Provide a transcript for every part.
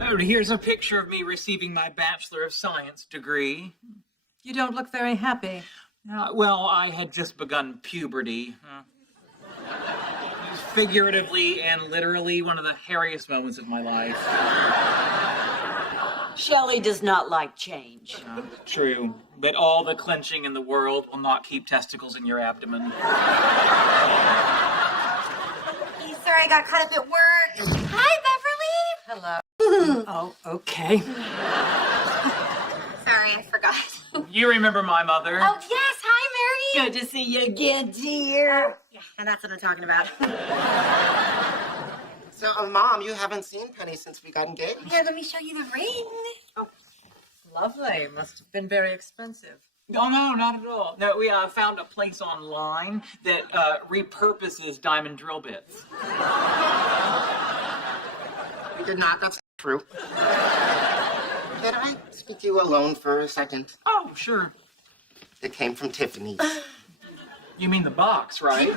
Oh, here's a picture of me receiving my Bachelor of Science degree. You don't look very happy. Well, I had just begun puberty. It was figuratively and literally one of the hairiest moments of my life. Shelley does not like change. True, but all the clenching in the world will not keep testicles in your abdomen. Hey, sorry, I got caught up at work. Hi, Beverly. Hello. Oh, okay. Sorry, I forgot. You remember my mother? Oh, yes. Hi, Mary. Good to see you again, dear. Yeah, and that's what I'm talking about. So, Mom, you haven't seen Penny since we got engaged? Here, let me show you the ring. Oh, lovely. Must have been very expensive. Oh, no, not at all. No, we found a place online that repurposes diamond drill bits. We did not. That's true. Can I speak to you alone for a second? Oh, sure. It came from Tiffany's. You mean the box, right?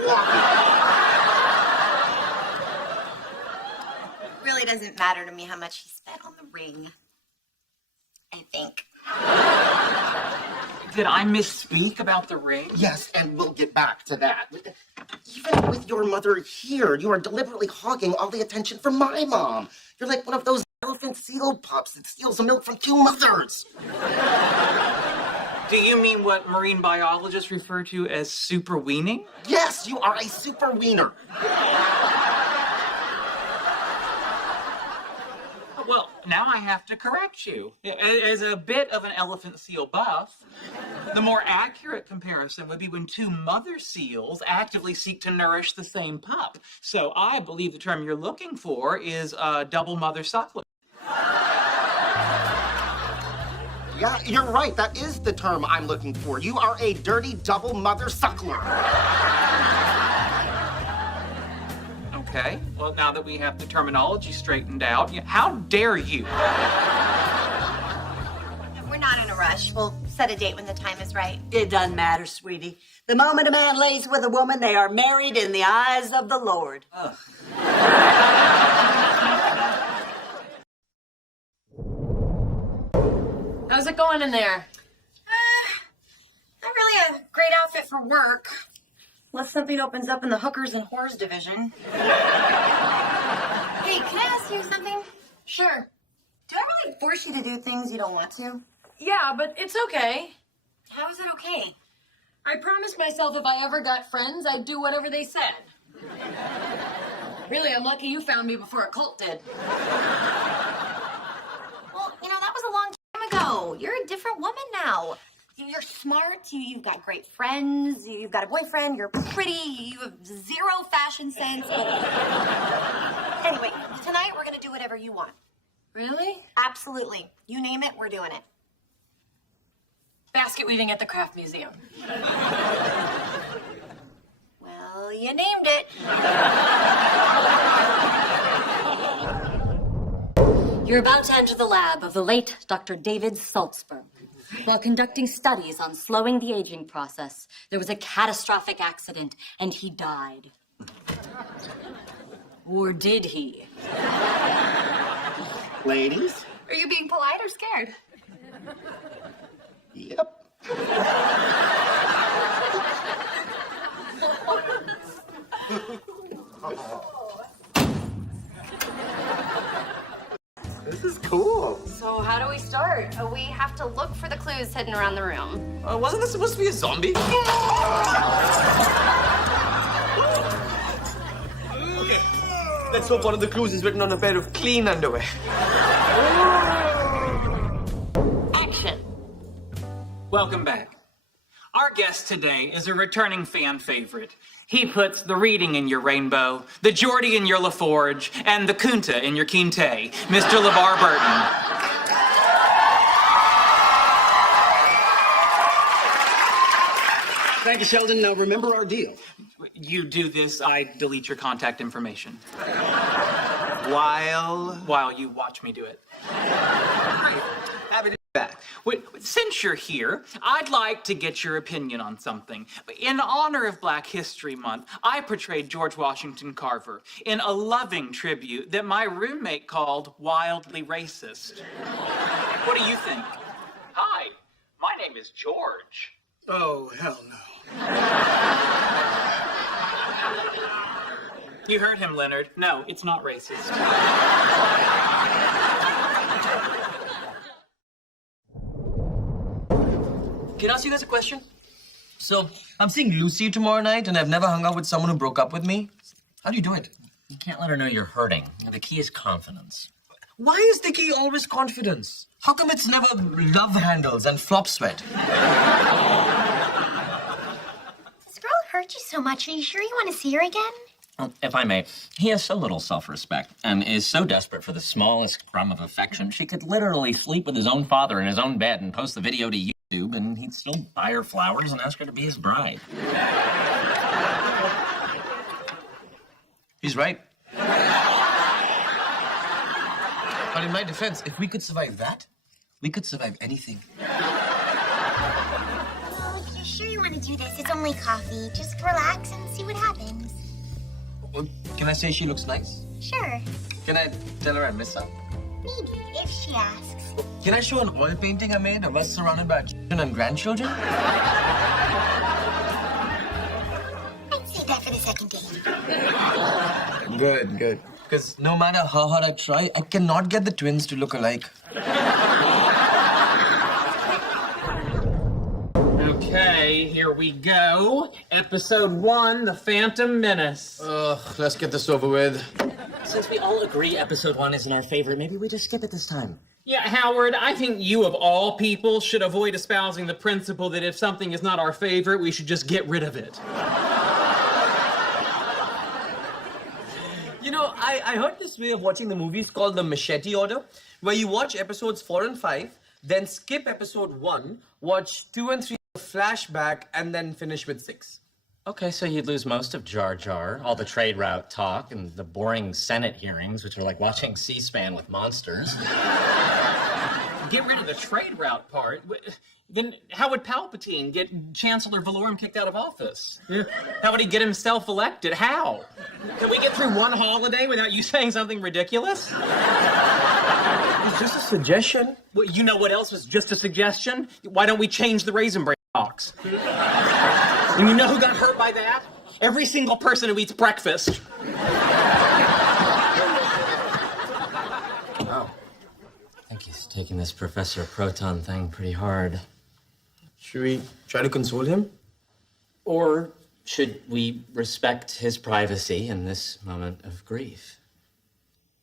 Really doesn't matter to me how much he spent on the ring. I think. Did I misspeak about the ring? Yes, and we'll get back to that. Even with your mother here, you are deliberately hogging all the attention from my mom. You're like one of those elephant seal pups that steals the milk from two mothers. Do you mean what marine biologists refer to as super weaning? Yes, you are a super wiener. Well, now I have to correct you. As a bit of an elephant seal buff, the more accurate comparison would be when two mother seals actively seek to nourish the same pup. So I believe the term you're looking for is double mother suckler. Yeah, you're right. That is the term I'm looking for. You are a dirty double mother suckler. Okay, well, now that we have the terminology straightened out, how dare you? We're not in a rush. We'll set a date when the time is right. It doesn't matter, sweetie. The moment a man lays with a woman, they are married in the eyes of the Lord. How's it going in there? Not really a great outfit for work. Unless something opens up in the hookers and whores division. Hey, can I ask you something? Sure. Do I really force you to do things you don't want to? Yeah, but it's okay. How is it okay? I promised myself if I ever got friends, I'd do whatever they said. Really, I'm lucky you found me before a cult did. Well, that was a long time ago. You're a different woman now. You're smart, you've got great friends, you've got a boyfriend, you're pretty, you have zero fashion sense. Anyway, tonight we're gonna do whatever you want. Really? Absolutely. You name it, we're doing it. Basket weaving at the craft museum. Well, you named it. You're about to enter the lab of the late Dr. David Saltzberg. While conducting studies on slowing the aging process, there was a catastrophic accident and he died. Or did he? Ladies? Are you being polite or scared? Yep. This is cool. So how do we start? We have to look for the clues hidden around the room. Wasn't this supposed to be a zombie? Okay. Let's hope one of the clues is written on a pair of clean underwear. Action! Welcome back. Our guest today is a returning fan favorite. He puts the reading in your rainbow, the Geordie in your LaForge, and the Kunta in your Kinte, Mr. LeVar Burton. Thank you, Sheldon. Now remember our deal. You do this, I delete your contact information. While While you watch me do it. happy to back. Since you're here, I'd like to get your opinion on something. In honor of Black History Month, I portrayed George Washington Carver in a loving tribute that my roommate called wildly racist. What do you think? Hi, my name is George. Oh, hell no. You heard him, Leonard. No, it's not racist. Can I ask you guys a question? So, I'm seeing Lucy tomorrow night, and I've never hung out with someone who broke up with me. How do you do it? You can't let her know you're hurting. The key is confidence. Why is the key always confidence? How come it's never love handles and flop sweat? This girl hurt you so much. Are you sure you want to see her again? Well, if I may, he has so little self-respect and is so desperate for the smallest crumb of affection, she could literally sleep with his own father in his own bed and post the video to YouTube, and he'd still buy her flowers and ask her to be his bride. He's right. But in my defense, if we could survive that, we could survive anything. Oh, if you're sure you want to do this, it's only coffee. Just relax and see what happens. Well, can I say she looks nice? Sure. Can I tell her I miss her? Maybe, if she asks. Can I show an oil painting I made of us surrounded by children and grandchildren? I'd save that for the second date. Good. Because no matter how hard I try, I cannot get the twins to look alike. Okay, here we go. Episode 1, The Phantom Menace. Let's get this over with. Since we all agree episode 1 isn't our favorite, maybe we just skip it this time. Yeah, Howard, I think you of all people should avoid espousing the principle that if something is not our favorite, we should just get rid of it. You know, I heard this way of watching the movies called the machete order, where you watch episodes 4 and 5, then skip episode 1, watch 2 and 3 flashback, and then finish with 6. Okay, so you'd lose most of Jar Jar, all the trade route talk, and the boring Senate hearings, which are like watching C-SPAN with monsters. Get rid of the trade route part. Then how would Palpatine get Chancellor Valorum kicked out of office? How would he get himself elected? How? Can we get through one holiday without you saying something ridiculous? It's just a suggestion. Well, you know what else was just a suggestion? Why don't we change the Raisin Bran box? And you know who got hurt by that? Every single person who eats breakfast. Wow. I think he's taking this Professor Proton thing pretty hard. Should we try to console him? Or should we respect his privacy in this moment of grief?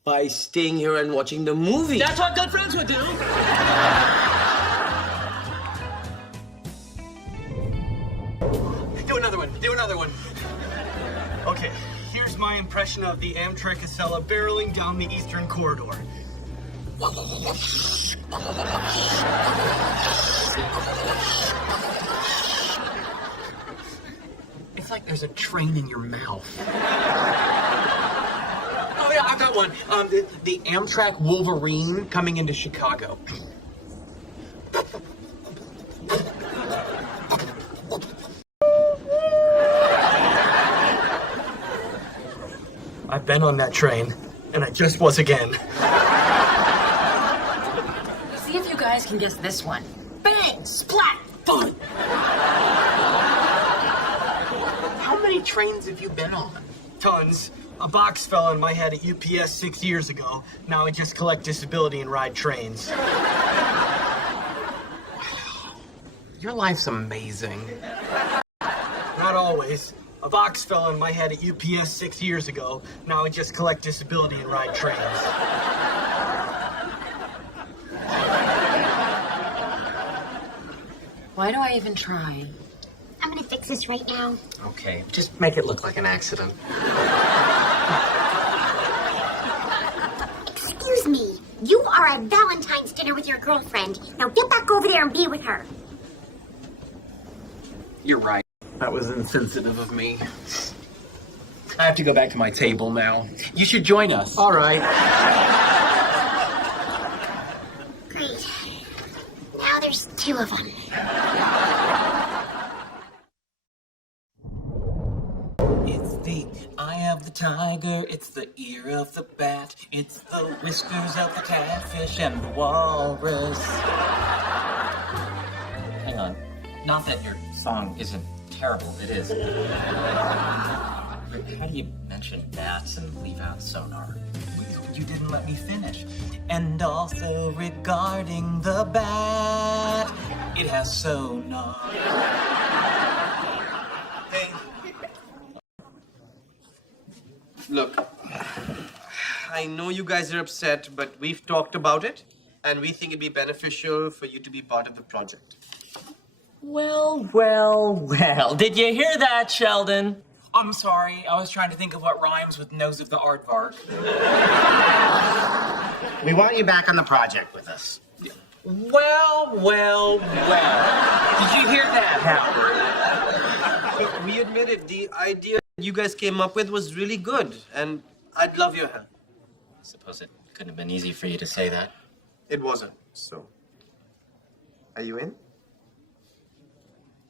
By staying here and watching the movie. That's what good friends would do. Do another one. Okay, here's my impression of the Amtrak Acela barreling down the Eastern Corridor. It's like there's a train in your mouth. Oh yeah, I've got one. The Amtrak Wolverine coming into Chicago. I've been on that train, and I just was again. See if you guys can guess this one. Bang! Splat! Boom! How many trains have you been on? Tons. A box fell on my head at UPS 6 years ago. Now I just collect disability and ride trains. Your life's amazing. Not always. A box fell on my head at UPS 6 years ago. Now I just collect disability and ride trains. Why do I even try? I'm gonna fix this right now. Okay, just make it look like an accident. Excuse me. You are at Valentine's dinner with your girlfriend. Now get back over there and be with her. You're right. That was insensitive of me. I have to go back to my table now. You should join us. All right. Great. do you live on? It's the eye of the tiger, it's the ear of the bat, it's the whiskers of the catfish and the walrus. Hang on. Not that your song isn't terrible, it is. How do you mention bats and leave out sonar? You didn't let me finish. And also regarding the bat, it has sonar. Hey. Look, I know you guys are upset, but we've talked about it, and we think it'd be beneficial for you to be part of the project. Well, well, well. Did you hear that, Sheldon? I'm sorry, I was trying to think of what rhymes with nose of the aardvark. We want you back on the project with us. Well, well, well. Did you hear that, Howard? Look, we admit it, the idea you guys came up with was really good, and I'd love your help. I suppose it couldn't have been easy for you to say that. It wasn't, so. Are you in?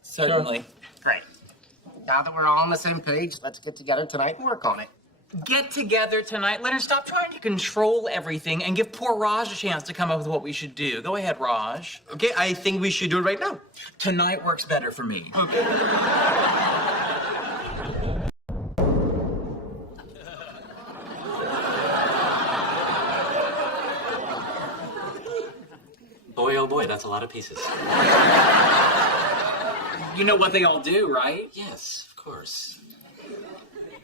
Certainly. Great. Now that we're all on the same page, let's get together tonight and work on it. Get together tonight. Leonard, stop trying to control everything and give poor Raj a chance to come up with what we should do. Go ahead, Raj. Okay, I think we should do it right now. Tonight works better for me. Okay. Boy, oh boy, that's a lot of pieces. You know what they all do, right? Yes, of course.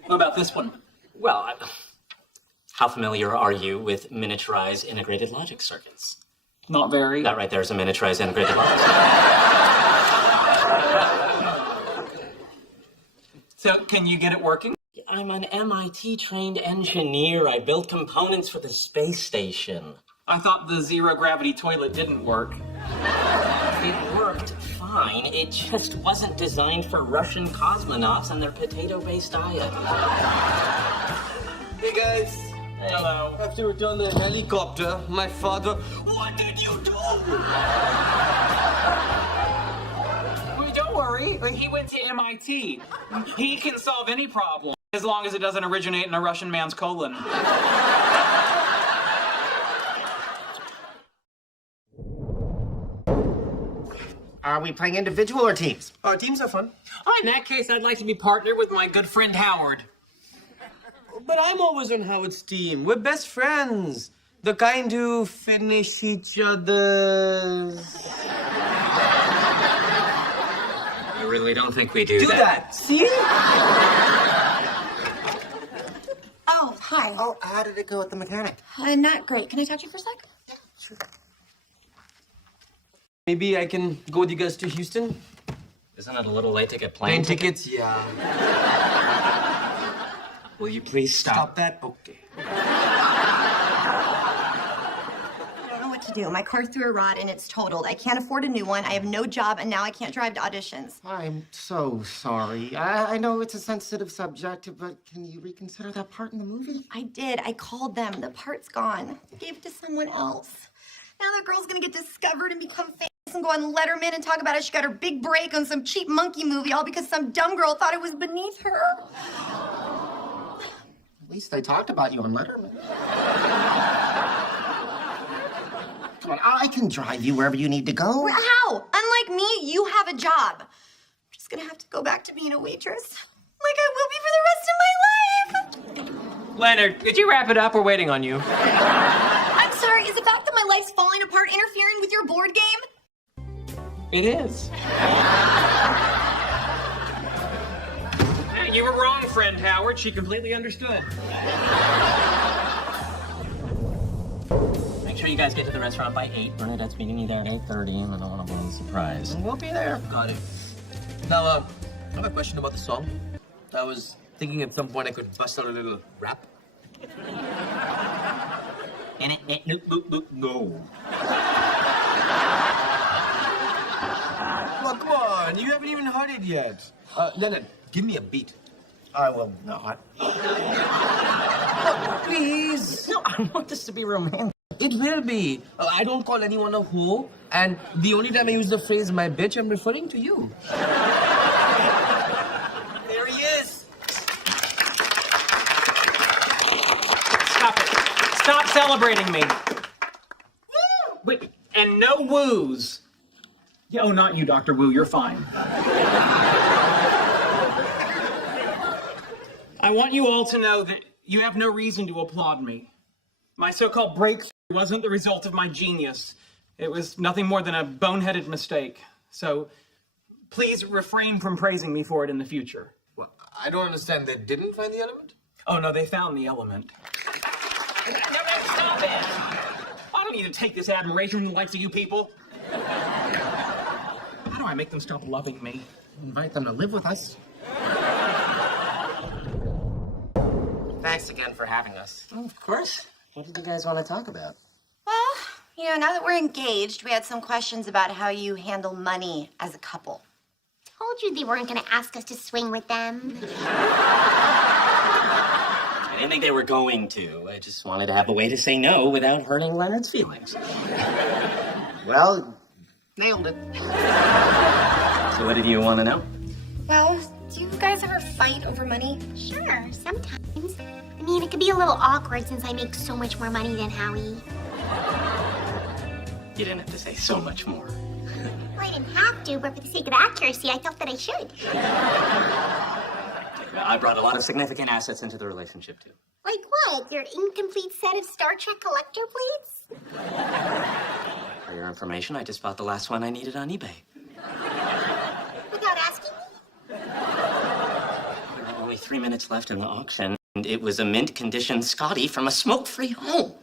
What about this one? Well, how familiar are you with miniaturized integrated logic circuits? Not very. That right there is a miniaturized integrated logic circuit. So, can you get it working? I'm an MIT-trained engineer. I built components for the space station. I thought the zero-gravity toilet didn't work. It worked fine. It just wasn't designed for Russian cosmonauts and their potato-based diet. Hey guys. Hello. I have to return the helicopter. My father. What did you do? Well, don't worry. He went to MIT. He can solve any problem as long as it doesn't originate in a Russian man's colon. Are we playing individual or teams? Teams are fun. Oh, in that case, I'd like to be partnered with my good friend Howard. But I'm always on Howard's team. We're best friends. The kind who finish each other's... I really don't think we do that. See? Oh, hi. Oh, how did it go with the mechanic? Not great. Can I talk to you for a sec? Sure. Maybe I can go with you guys to Houston? Isn't it a little late to get Plane plane tickets? Yeah. Will you please stop? that? Okay. I don't know what to do. My car threw a rod and it's totaled. I can't afford a new one. I have no job and now I can't drive to auditions. I'm so sorry. I know it's a sensitive subject, but can you reconsider that part in the movie? I did. I called them. The part's gone. I gave it to someone else. Now that girl's gonna get discovered and become famous and go on Letterman and talk about how she got her big break on some cheap monkey movie all because some dumb girl thought it was beneath her. At least they talked about you on Letterman. Come on, I can drive you wherever you need to go. How? Unlike me, you have a job. I'm just gonna have to go back to being a waitress. Like I will be for the rest of my life. Leonard, could you wrap it up? We're waiting on you. I'm sorry, is the fact that my life's falling apart interfering with your board game? It is. You were wrong, friend Howard. She completely understood. Make sure you guys get to the restaurant by 8. Bernadette's meeting me there at 8:30, and I don't want to blow the surprise. We'll be there. Got it. Now, I have a question about the song. I was thinking at some point I could bust out a little rap. No. Well, come on. You haven't even heard it yet. Leonard, give me a beat. I will not. Please. No, I want this to be romantic. It will be. I don't call anyone a hoe. And the only time I use the phrase "my bitch," I'm referring to you. There he is. Stop it. Stop celebrating me. Wait, and no woos. Yeah, oh, not you, Dr. Wu. You're fine. I want you all to know that you have no reason to applaud me. My so-called breakthrough wasn't the result of my genius. It was nothing more than a boneheaded mistake. So please refrain from praising me for it in the future. Well, I don't understand. They didn't find the element? Oh, no, they found the element. No, stop it! I don't need to take this admiration from the likes of you people. How do I make them stop loving me? Invite them to live with us. Thanks again for having us. Oh, of course. What did you guys want to talk about? Well, now that we're engaged, we had some questions about how you handle money as a couple. Told you they weren't gonna ask us to swing with them. I didn't think they were going to. I just wanted to have a way to say no without hurting Leonard's feelings. Well, nailed it. So what did you want to know? Well, do you guys ever fight over money? Sure, sometimes. I mean, it could be a little awkward since I make so much more money than Howie. You didn't have to say so much more. Well, I didn't have to, but for the sake of accuracy, I felt that I should. I brought a lot of significant assets into the relationship, too. Like what? Your incomplete set of Star Trek collector plates? For your information, I just bought the last one I needed on eBay. Without asking me? Only 3 minutes left in the auction, and it was a mint condition Scotty from a smoke-free home.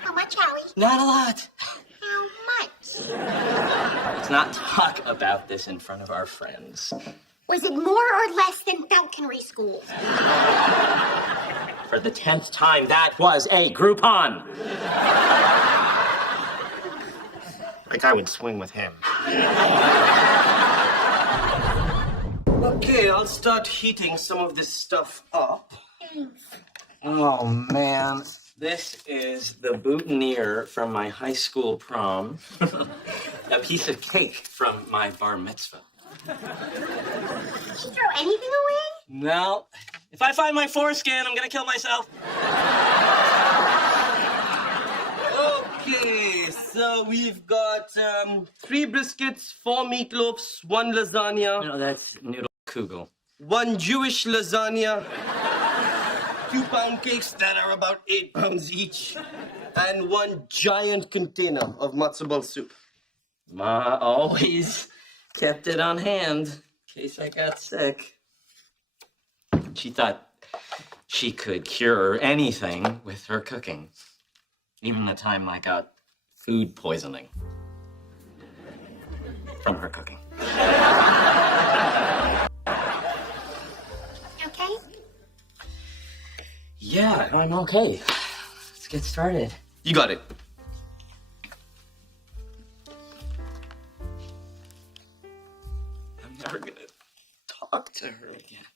How much, Howie? Not a lot. How much? Let's not talk about this in front of our friends. Was it more or less than falconry school? For the 10th time, that was a Groupon. Like I would swing with him. Okay, I'll start heating some of this stuff up. Thanks. Oh, man. This is the boutonniere from my high school prom. A piece of cake from my bar mitzvah. Did you throw anything away? No. If I find my foreskin, I'm gonna kill myself. Okay, so we've got 3 briskets, 4 meatloafs, 1 lasagna, No, that's noodle kugel. 1 Jewish lasagna, 2 pound cakes that are about 8 pounds each, and 1 giant container of matzo ball soup. Ma always kept it on hand in case I got sick. She thought she could cure anything with her cooking. Even the time I got food poisoning from her cooking. Okay. Yeah, I'm okay. Let's get started. You got it. I'm never gonna talk to her again.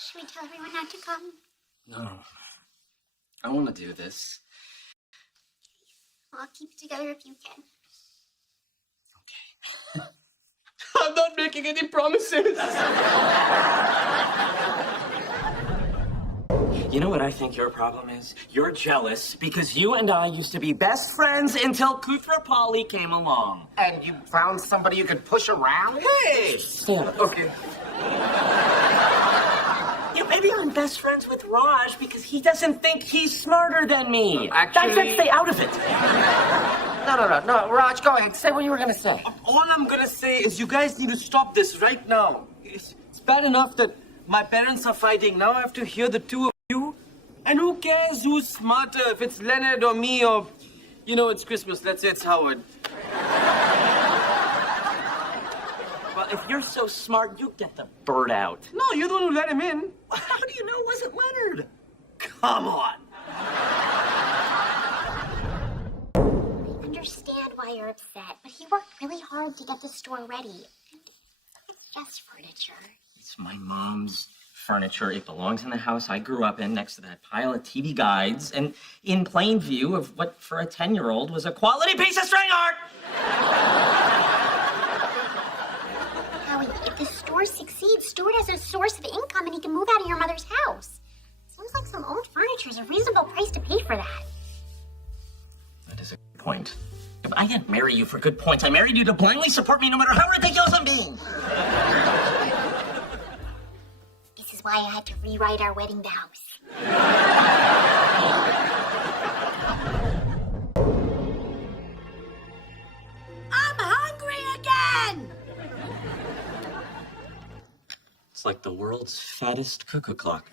Should we tell everyone not to come? No. I want to do this. I'll keep it together if you can. I'm not making any promises. You know what I think your problem is? You're jealous because you and I used to be best friends until Kuthra Polly came along. And you found somebody you could push around? Hey! Stand up. Okay. Yeah, maybe I'm best friends with Raj because he doesn't think he's smarter than me. Actually- I said stay out of it. No, Raj, go ahead. Say what you were gonna say. All I'm gonna say is you guys need to stop this right now. It's bad enough that my parents are fighting. Now I have to hear the two of you. And who cares who's smarter, if it's Leonard or me or, you know, it's Christmas. Let's say it's Howard. Well, if you're so smart, you get the bird out. No, you're the one who let him in. How do you know it wasn't Leonard? Come on. I understand why you're upset, but he worked really hard to get the store ready. And it's just furniture. It's my mom's furniture. It belongs in the house I grew up in, next to that pile of TV guides, and in plain view of what, for a 10-year-old, was a quality piece of string art. Howie, if the store succeeds, Stuart has a source of income and he can move out of your mother's house. Seems like some old furniture is a reasonable price to pay for that. That is a good point. I didn't marry you for good points. I married you to blindly support me no matter how ridiculous I'm being. This is why I had to rewrite our wedding vows. I'm hungry again! It's like the world's fattest cuckoo clock.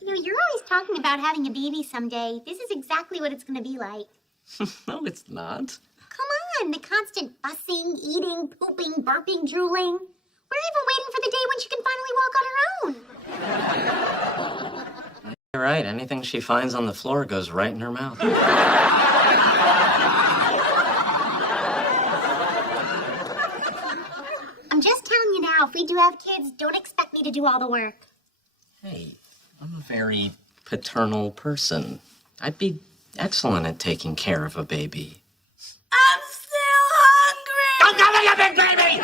You know, you're always talking about having a baby someday. This is exactly what it's going to be like. No, it's not. Come on, the constant fussing, eating, pooping, burping, drooling. We're even waiting for the day when she can finally walk on her own. You're right. Anything she finds on the floor goes right in her mouth. I'm just telling you now, if we do have kids, don't expect me to do all the work. Hey, I'm a very paternal person. I'd be excellent at taking care of a baby. I'm still hungry! Don't call me a big baby!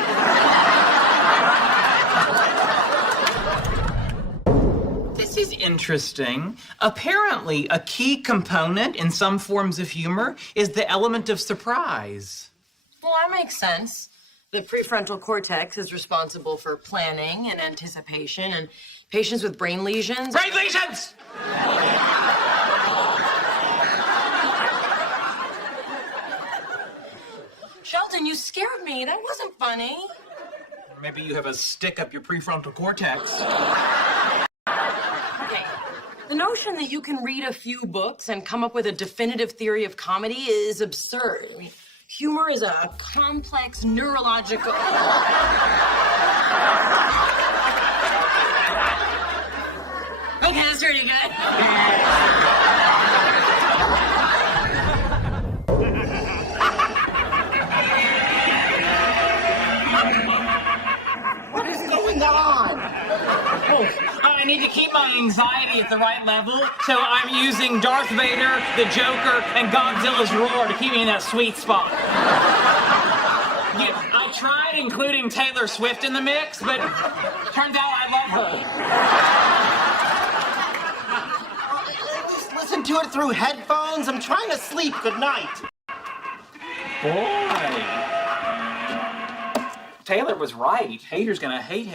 This is interesting. Apparently, a key component in some forms of humor is the element of surprise. Well, that makes sense. The prefrontal cortex is responsible for planning and anticipation, and patients with brain lesions. Brain lesions! Sheldon, you scared me. That wasn't funny. Maybe you have a stick up your prefrontal cortex. Okay. The notion that you can read a few books and come up with a definitive theory of comedy is absurd. I mean, humor is a complex neurological... Okay, that's pretty good. What is going on? Oh, I need to keep my anxiety at the right level, so I'm using Darth Vader, the Joker, and Godzilla's roar to keep me in that sweet spot. Yeah, I tried including Taylor Swift in the mix, but turns out I love her. At least listen to it through headphones. I'm trying to sleep. Good night. Boy. Taylor was right. Haters gonna hate.